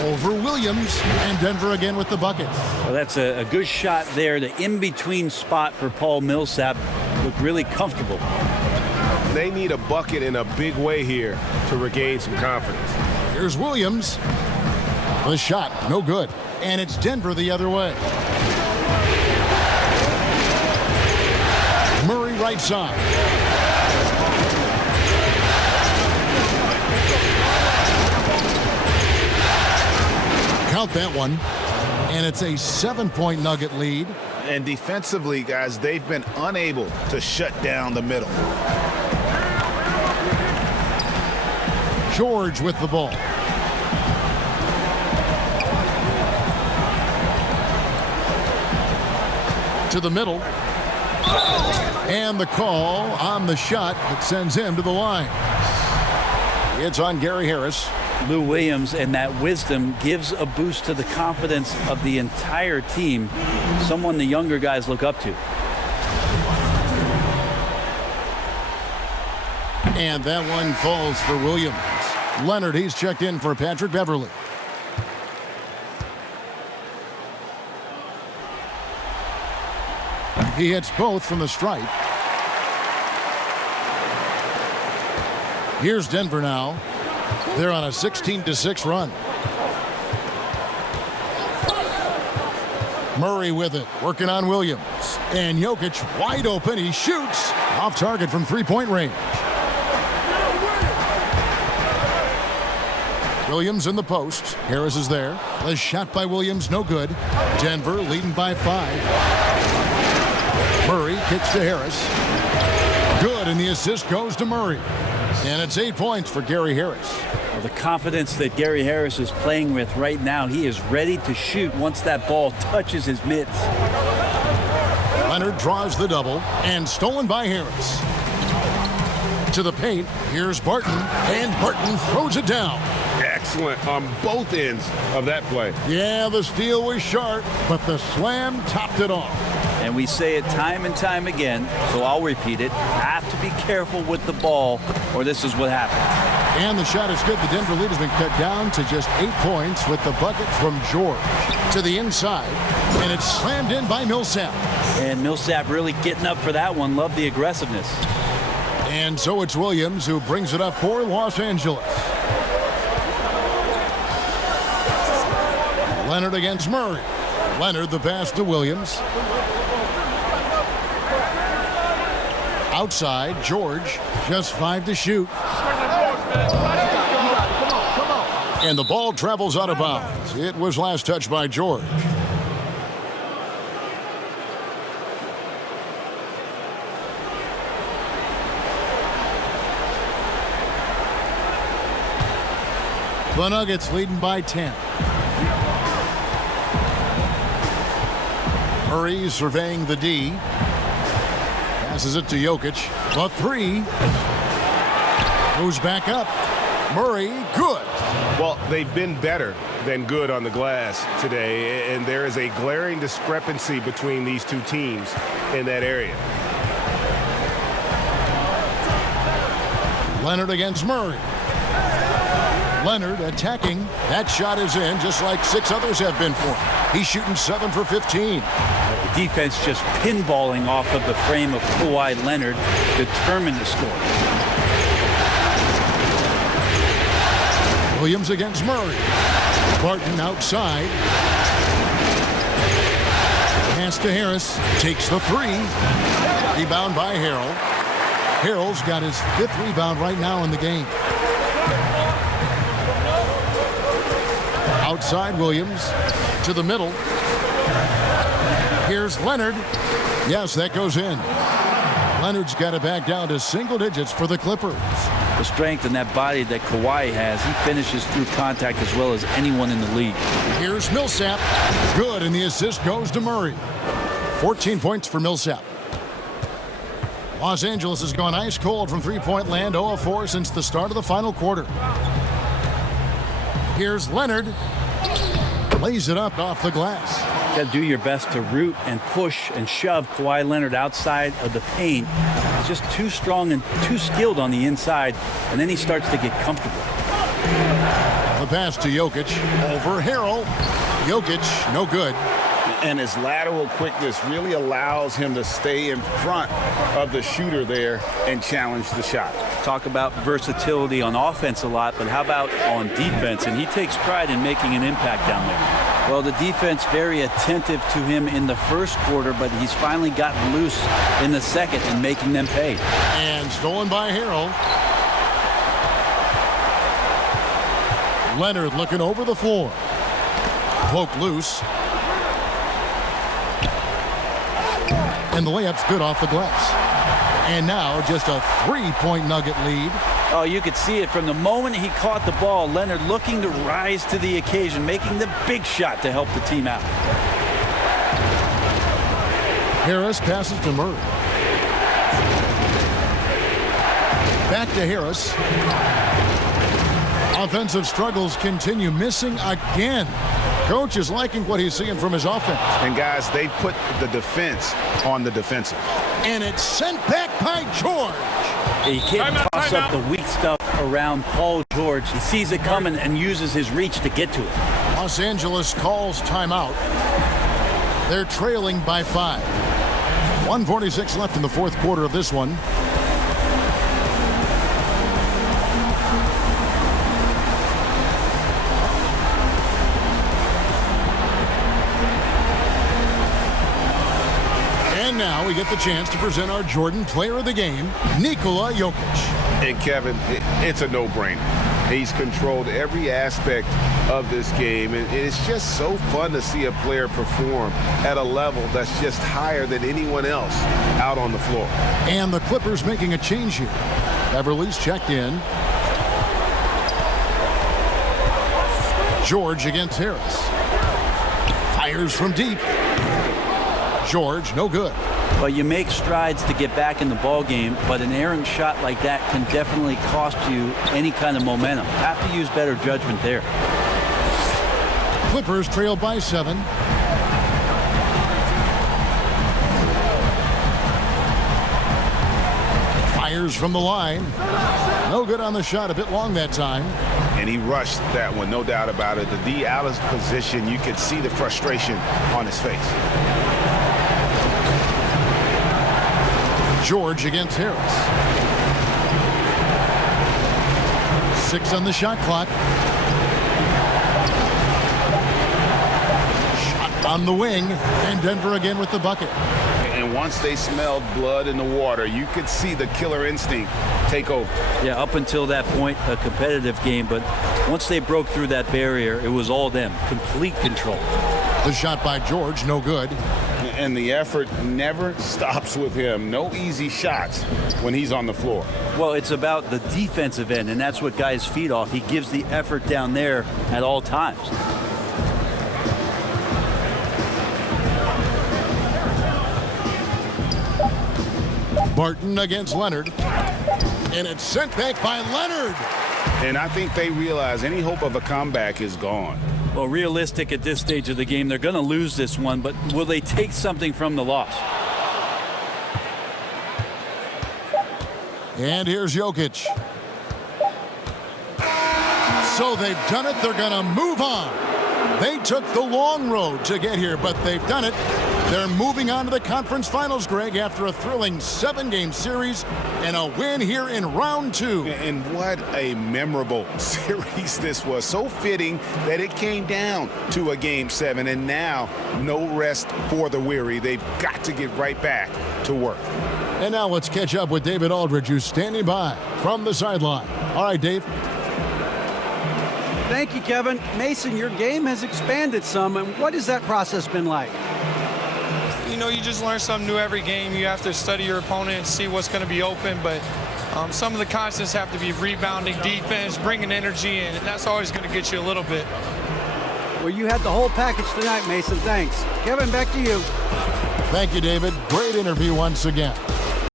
Over Williams, and Denver again with the bucket. Well, that's a good shot there. The in-between spot for Paul Millsap looked really comfortable. They need a bucket in a big way here to regain some confidence. Here's Williams. The shot, no good. And it's Denver the other way. Murray right side. Count that one. And it's a 7-point Nugget lead. And defensively, guys, they've been unable to shut down the middle. George with the ball. To the middle. And the call on the shot that sends him to the line. It's on Gary Harris. Lou Williams and that wisdom gives a boost to the confidence of the entire team. Someone the younger guys look up to. And that one falls for Williams. Leonard, he's checked in for Patrick Beverly. He hits both from the stripe. Here's Denver now. They're on a 16-6 run. Murray with it, working on Williams. And Jokic wide open. He shoots off target from three-point range. Williams in the post. Harris is there. The shot by Williams, no good. Denver leading by 5. Murray kicks to Harris. Good, and the assist goes to Murray. And it's 8 points for Gary Harris. Well, the confidence that Gary Harris is playing with right now, he is ready to shoot once that ball touches his mitts. Leonard draws the double, and stolen by Harris. To the paint, here's Barton, and Barton throws it down. Excellent on both ends of that play. Yeah, the steal was sharp, but the slam topped it off. And we say it time and time again, so I'll repeat it. Have to be careful with the ball, or this is what happens. And the shot is good. The Denver lead has been cut down to just 8 points with the bucket from George. To the inside, and it's slammed in by Millsap. And Millsap really getting up for that one. Love the aggressiveness. And so it's Williams who brings it up for Los Angeles. Leonard against Murray. Leonard the pass to Williams. Outside, George, just 5 to shoot. And the ball travels out of bounds. It was last touched by George. The Nuggets leading by 10. Murray surveying the D. Passes it to Jokic. The three. Goes back up. Murray, good. Well, they've been better than good on the glass today, and there is a glaring discrepancy between these two teams in that area. Leonard against Murray. Leonard attacking. That shot is in, just like 6 others have been for him. He's shooting 7 for 15. Defense just pinballing off of the frame of Kawhi Leonard, determined to score. Williams against Murray. Barton outside. Pass to Harris. Takes the 3. Rebound by Harrell. Harrell's got his 5th rebound right now in the game. Outside Williams to the middle. Here's Leonard. Yes, that goes in. Leonard's got it back down to single digits for the Clippers. The strength in that body that Kawhi has, he finishes through contact as well as anyone in the league. Here's Millsap. Good, and the assist goes to Murray. 14 points for Millsap. Los Angeles has gone ice cold from three-point land, 0 of 4 since the start of the final quarter. Here's Leonard. Lays it up off the glass. Got to do your best to root and push and shove Kawhi Leonard outside of the paint. He's just too strong and too skilled on the inside, and then he starts to get comfortable. The pass to Jokic. Over Harrell. Jokic, no good. And his lateral quickness really allows him to stay in front of the shooter there and challenge the shot. Talk about versatility on offense a lot, but how about on defense? And he takes pride in making an impact down there. Well, the defense very attentive to him in the first quarter, but he's finally gotten loose in the second and making them pay. And stolen by Harrell. Leonard looking over the floor. Poke loose. And the layup's good off the glass. And now just a 3-point Nugget lead. Oh, you could see it from the moment he caught the ball. Leonard looking to rise to the occasion, making the big shot to help the team out. Harris passes to Murray. Back to Harris. Offensive struggles continue, missing again. Coach is liking what he's seeing from his offense. And guys, they put the defense on the defensive. And it's sent back by George. He can't toss up the weak stuff around Paul George. He sees it coming and uses his reach to get to it. Los Angeles calls timeout. They're trailing by 5. 1:46 left in the fourth quarter of this one. And now we get the chance to present our Jordan Player of the Game, Nikola Jokic. And Kevin, it's a no-brainer. He's controlled every aspect of this game, and it's just so fun to see a player perform at a level that's just higher than anyone else out on the floor. And the Clippers making a change here. Beverly's checked in. George against Harris. Fires from deep. George, no good. Well, you make strides to get back in the ball game, but an errant shot like that can definitely cost you any kind of momentum. Have to use better judgment there. Clippers trail by 7. Fires from the line. No good on the shot, a bit long that time. And he rushed that one, no doubt about it. The D out of position, you could see the frustration on his face. George against Harris. 6 on the shot clock. Shot on the wing, and Denver again with the bucket. And once they smelled blood in the water, you could see the killer instinct take over. Yeah, up until that point, a competitive game, but once they broke through that barrier, it was all them. Complete control. The shot by George, no good. And the effort never stops with him. No easy shots when he's on the floor. Well, it's about the defensive end, and that's what guys feed off. He gives the effort down there at all times. Barton against Leonard. And it's sent back by Leonard. And I think they realize any hope of a comeback is gone. Well, realistic at this stage of the game, they're going to lose this one, but will they take something from the loss? And here's Jokic. So they've done it. They're going to move on. They took the long road to get here, but they've done it. They're moving on to the conference finals, Greg, after a thrilling 7-game series and a win here in round 2. And what a memorable series this was. So fitting that it came down to a Game 7, and now no rest for the weary. They've got to get right back to work. And now let's catch up with David Aldridge, who's standing by from the sideline. All right, Dave. Thank you, Kevin. Mason, your game has expanded some, and what has that process been like? You know, you just learn something new every game. You have to study your opponent and see what's going to be open, but some of the constants have to be rebounding, defense, bringing energy in, and that's always going to get you a little bit. Well, you had the whole package tonight, Mason. Thanks. Kevin, back to you. Thank you, David. Great interview once again.